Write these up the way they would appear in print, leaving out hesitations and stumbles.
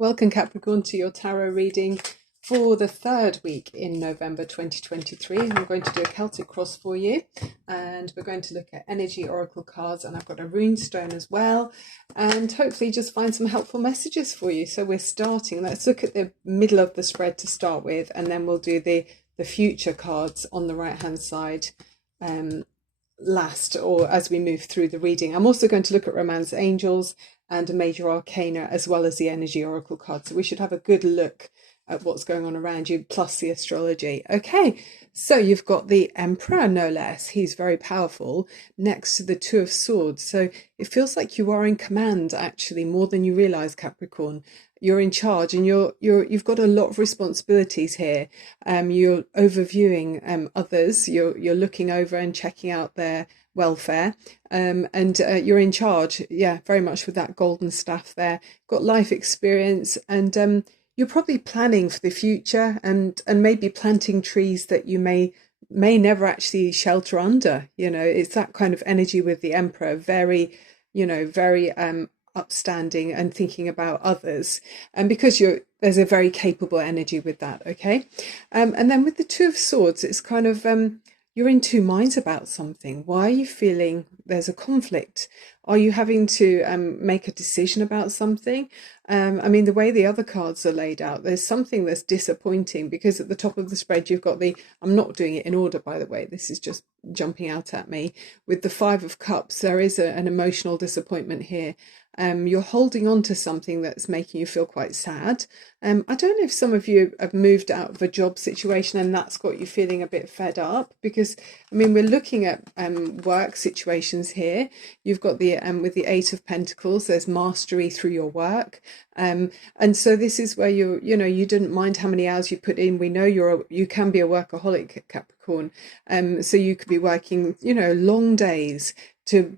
Welcome, Capricorn, to your tarot reading for the third week in November 2023. I'm going to do a Celtic cross for you, and we're going to look at energy oracle cards, and I've got a rune stone as well, and hopefully just find some helpful messages for you. So we're starting. Let's look at the middle of the spread to start with, and then we'll do the future cards on the right hand side last, or as we move through the reading. I'm also going to look at Romance Angels and a major arcana, as well as the energy oracle card. So we should have a good look at what's going on around you, plus the astrology. Okay, so you've got the Emperor, no less. He's very powerful, next to the Two of Swords. So it feels like you are in command, actually, more than you realize, Capricorn. You're in charge, and you've got a lot of responsibilities here. You're overviewing others. You're looking over and checking out their welfare, and you're in charge, yeah, very much, with that golden staff there. Got life experience, and you're probably planning for the future, and maybe planting trees that you may never actually shelter under. It's that kind of energy with the Emperor, very very upstanding and thinking about others, and because there's a very capable energy with that. Okay, and then with the Two of Swords, it's kind of you're in two minds about something. Why are you feeling there's a conflict? Are you having to make a decision about something? I mean, the way the other cards are laid out, there's something that's disappointing, because at the top of the spread, you've got I'm not doing it in order, by the way, this is just jumping out at me. With the Five of Cups, there is an emotional disappointment here. You're holding on to something that's making you feel quite sad. I don't know if some of you have moved out of a job situation and that's got you feeling a bit fed up, because, I mean, we're looking at work situations here. You've got the with the Eight of Pentacles, there's mastery through your work. And so this is where you didn't mind how many hours you put in. We know you can be a workaholic, Capricorn. So you could be working, long days to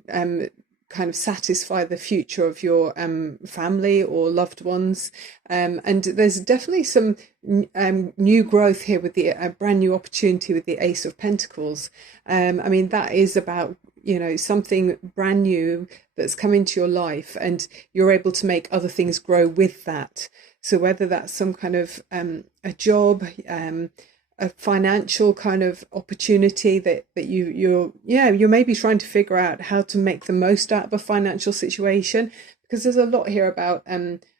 kind of satisfy the future of your family or loved ones, and there's definitely some new growth here with the brand new opportunity with the Ace of Pentacles. I mean, that is about something brand new that's come into your life, and you're able to make other things grow with that. So whether that's some kind of a job, a financial kind of opportunity that you're maybe trying to figure out how to make the most out of a financial situation, because there's a lot here about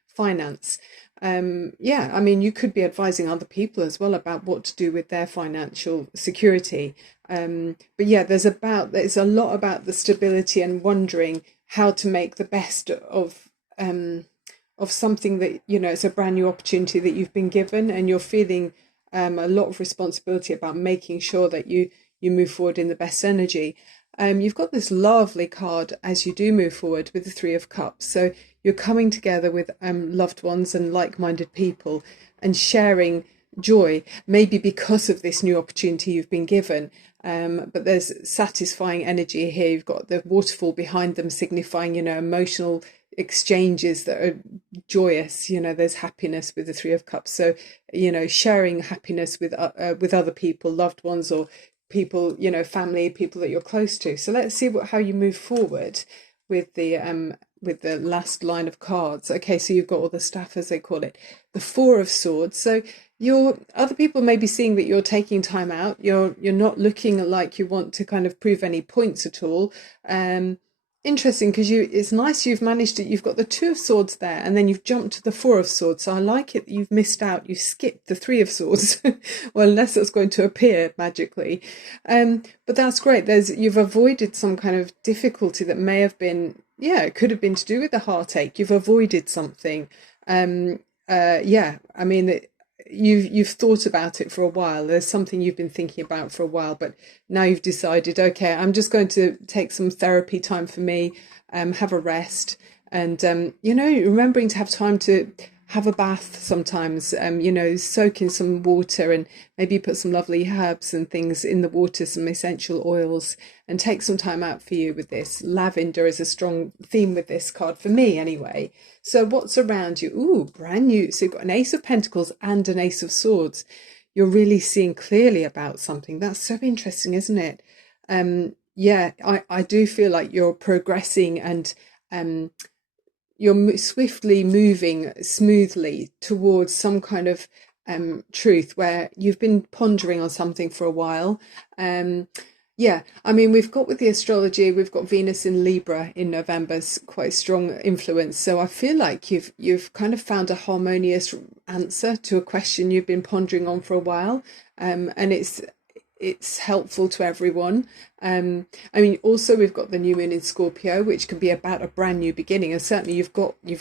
finance. I mean, you could be advising other people as well about what to do with their financial security. But yeah, there's a lot about the stability and wondering how to make the best of something that, it's a brand new opportunity that you've been given, and you're feeling a lot of responsibility about making sure that you move forward in the best energy. You've got this lovely card as you do move forward with the Three of Cups. So you're coming together with loved ones and like-minded people and sharing joy, maybe because of this new opportunity you've been given. But there's satisfying energy here. You've got the waterfall behind them, signifying, emotional exchanges that are joyous. There's happiness with the Three of Cups. So, sharing happiness with other people, loved ones, or people, family, people that you're close to. So let's see how you move forward with the last line of cards. Okay, so you've got all the staff, as they call it, the Four of Swords. So other people may be seeing that you're taking time out. You're not looking like you want to kind of prove any points at all. Interesting, because it's nice you've got the Two of Swords there, and then you've jumped to the Four of Swords. So I like it that you've missed out, you skipped the Three of Swords. Well, unless it's going to appear magically. But that's great. You've avoided some kind of difficulty that may have been, it could have been to do with the heartache. You've avoided something. I mean, you've thought about it for a while. There's something you've been thinking about for a while, but now you've decided, okay, I'm just going to take some therapy time for me, have a rest, and remembering to have time to have a bath sometimes, soak in some water and maybe put some lovely herbs and things in the water, some essential oils, and take some time out for you with this. Lavender is a strong theme with this card, for me anyway. So what's around you? Ooh, brand new. So you've got an Ace of Pentacles and an Ace of Swords. You're really seeing clearly about something. That's so interesting, isn't it? I do feel like you're progressing and swiftly moving smoothly towards some kind of truth where you've been pondering on something for a while. Yeah, I mean, we've got with the astrology, we've got Venus in Libra in November's quite strong influence. So I feel like you've kind of found a harmonious answer to a question you've been pondering on for a while, and it's helpful to everyone. I mean, also we've got the new moon in Scorpio, which can be about a brand new beginning, and certainly you've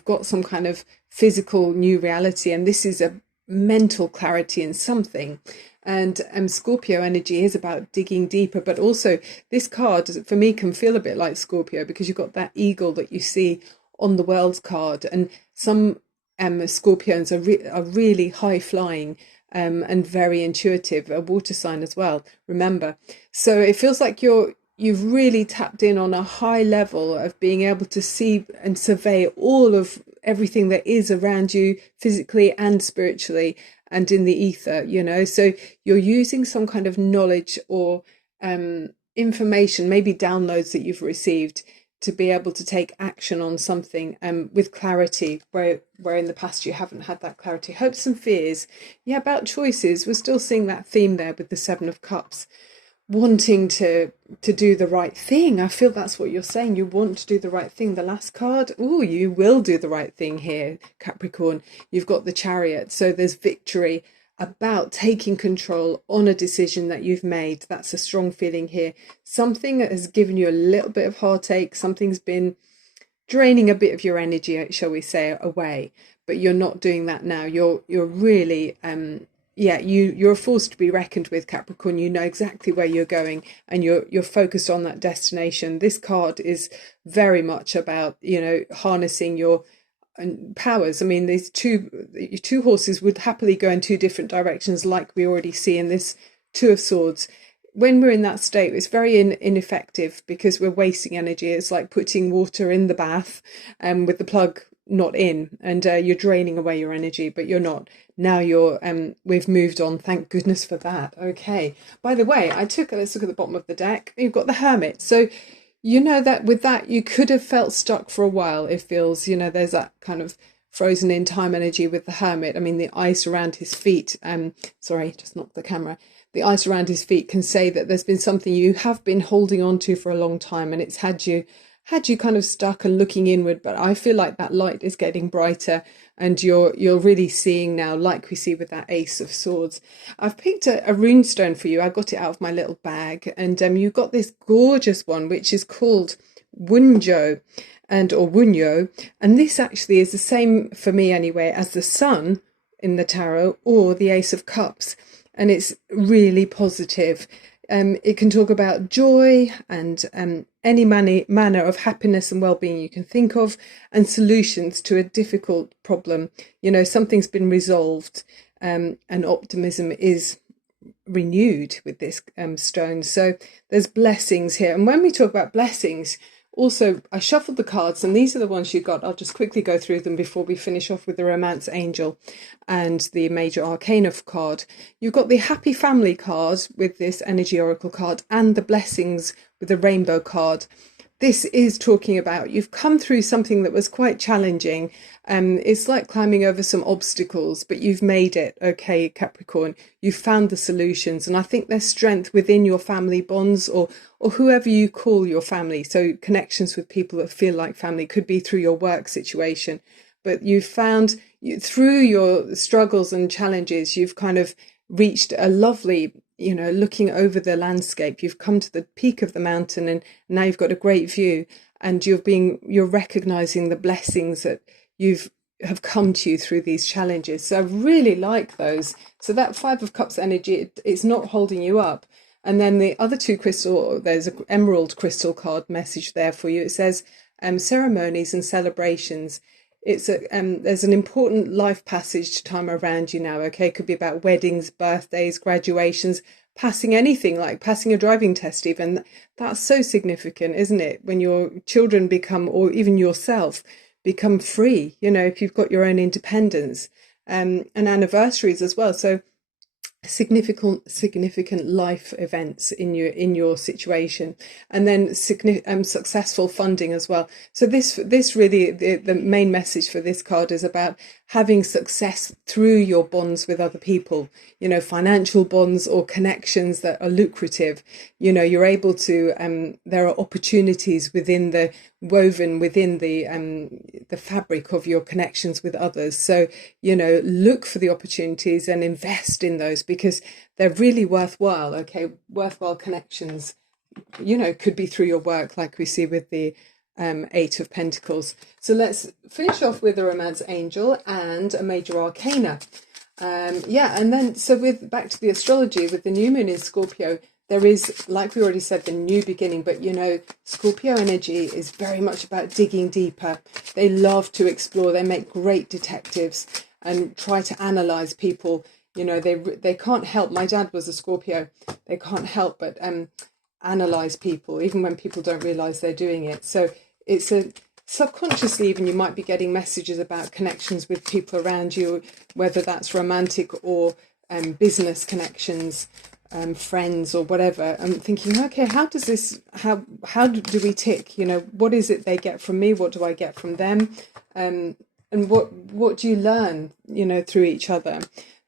got some kind of physical new reality, and this is a mental clarity in something. And Scorpio energy is about digging deeper, but also this card for me can feel a bit like Scorpio because you've got that eagle that you see on the world card, and some Scorpions are really high flying, and very intuitive, a water sign as well, remember. So it feels like you've really tapped in on a high level of being able to see and survey all of everything that is around you physically and spiritually and in the ether, so you're using some kind of knowledge or information, maybe downloads that you've received, to be able to take action on something with clarity where in the past you haven't had that clarity. Hopes and fears, yeah, about choices. We're still seeing that theme there with the Seven of Cups, wanting to do the right thing. I feel that's what you're saying. You want to do the right thing. The last card, oh, you will do the right thing here, Capricorn. You've got the Chariot, so there's victory about taking control on a decision that you've made. That's a strong feeling here. Something that has given you a little bit of heartache, something's been draining a bit of your energy, shall we say, away, but you're not doing that now. You're really you're a force to be reckoned with, Capricorn. You know exactly where you're going, and you're focused on that destination. This card is very much about harnessing your powers. I mean, these two horses would happily go in two different directions, like we already see in this Two of Swords. When we're in that state, it's very ineffective because we're wasting energy. It's like putting water in the bath with the plug not in, and you're draining away your energy, but you're not. Now we've moved on. Thank goodness for that. Okay. By the way, let's look at the bottom of the deck. You've got the Hermit. So that with that, you could have felt stuck for a while. It feels, there's that kind of frozen in time energy with the Hermit. I mean, the ice around his feet. Sorry, just knocked the camera. The ice around his feet can say that there's been something you have been holding on to for a long time, and it's had you kind of stuck and looking inward. But I feel like that light is getting brighter, and you're really seeing now, like we see with that Ace of Swords. I've picked a rune stone for you. I got it out of my little bag, and you've got this gorgeous one which is called Wunjo or Wunyo, and this actually is the same for me anyway as the Sun in the tarot or the Ace of Cups, and it's really positive. It can talk about joy and any manner of happiness and well-being you can think of, and solutions to a difficult problem. Something's been resolved, and optimism is renewed with this stone. So there's blessings here. And when we talk about blessings, also, I shuffled the cards, and these are the ones you got. I'll just quickly go through them before we finish off with the Romance Angel and the Major Arcana card. You've got the Happy Family card with this Energy Oracle card, and the Blessings with the Rainbow card. This is talking about you've come through something that was quite challenging. It's like climbing over some obstacles, but you've made it, okay, Capricorn. You've found the solutions, and I think there's strength within your family bonds or whoever you call your family. So connections with people that feel like family, could be through your work situation, but you've found through your struggles and challenges, you've kind of reached a lovely, looking over the landscape. You've come to the peak of the mountain, and now you've got a great view, and you're recognizing the blessings that have come to you through these challenges. So I really like those. So that Five of Cups energy, it's not holding you up. And then the other two there's an emerald crystal card message there for you. It says ceremonies and celebrations. There's an important life passage time around you now. Okay, it could be about weddings, birthdays, graduations, passing anything, like passing a driving test even. That's so significant, isn't it? When your children become, or even yourself, become free, if you've got your own independence, and anniversaries as well. So significant life events in your situation, and then successful funding as well. So this really, the main message for this card is about having success through your bonds with other people, financial bonds or connections that are lucrative. You're able to there are opportunities woven within the fabric of your connections with others. So look for the opportunities and invest in those, because they're really worthwhile. Okay, worthwhile connections, could be through your work, like we see with the Eight of Pentacles. So let's finish off with a Romance Angel and a Major Arcana. And then back to the astrology, with the new moon in Scorpio, there is, like we already said, the new beginning, but Scorpio energy is very much about digging deeper. They love to explore. They make great detectives and try to analyze people. They can't help. My dad was a Scorpio. They can't help but analyze people, even when people don't realize they're doing it. So it's subconsciously, even, you might be getting messages about connections with people around you, whether that's romantic or business connections, friends or whatever. I'm thinking, okay, how do we tick? What is it they get from me? What do I get from them? And what do you learn, through each other?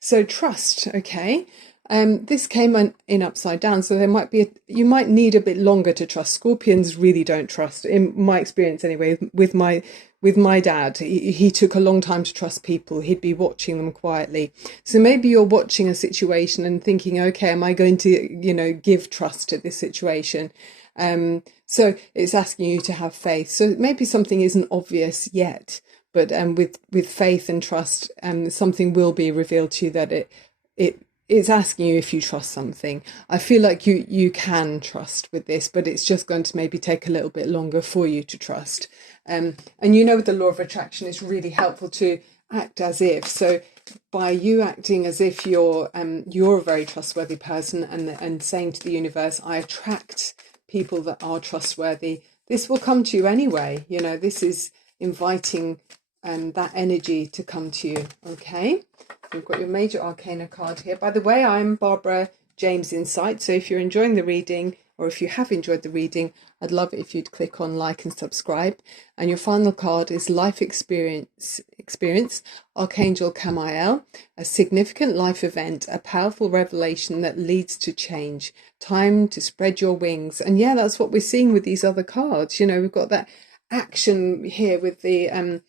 So trust, okay. This came in upside down, so you might need a bit longer to trust. Scorpions really don't trust, in my experience anyway. With my dad, he took a long time to trust people. He'd be watching them quietly. So maybe you're watching a situation and thinking, okay, am I going to give trust to this situation? So it's asking you to have faith. So maybe something isn't obvious yet, but with faith and trust, something will be revealed to you that it's asking you if you trust something. I feel like you can trust with this, but it's just going to maybe take a little bit longer for you to trust. And with the law of attraction, it's really helpful to act as if. So by you acting as if you're a very trustworthy person, and saying to the universe, I attract people that are trustworthy, this will come to you anyway. This is inviting that energy to come to you. Okay, we've got your Major Arcana card here. By the way, I'm Barbara James Insight, so if you're enjoying the reading, or if you have enjoyed the reading, I'd love it if you'd click on like and subscribe. And your final card is Life Experience, Archangel Camiel, a significant life event, a powerful revelation that leads to change, time to spread your wings. And yeah, that's what we're seeing with these other cards. We've got that action here with the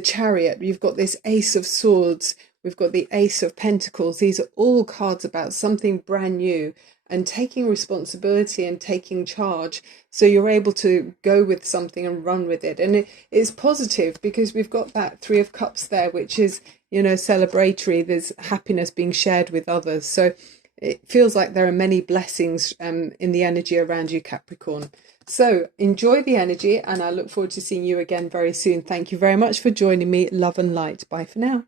Chariot. You've got this Ace of Swords, we've got the Ace of Pentacles. These are all cards about something brand new and taking responsibility and taking charge, so you're able to go with something and run with it. And it's positive because we've got that Three of Cups there, which is celebratory. There's happiness being shared with others, so it feels like there are many blessings in the energy around you, Capricorn. So enjoy the energy, and I look forward to seeing you again very soon. Thank you very much for joining me. Love and light. Bye for now.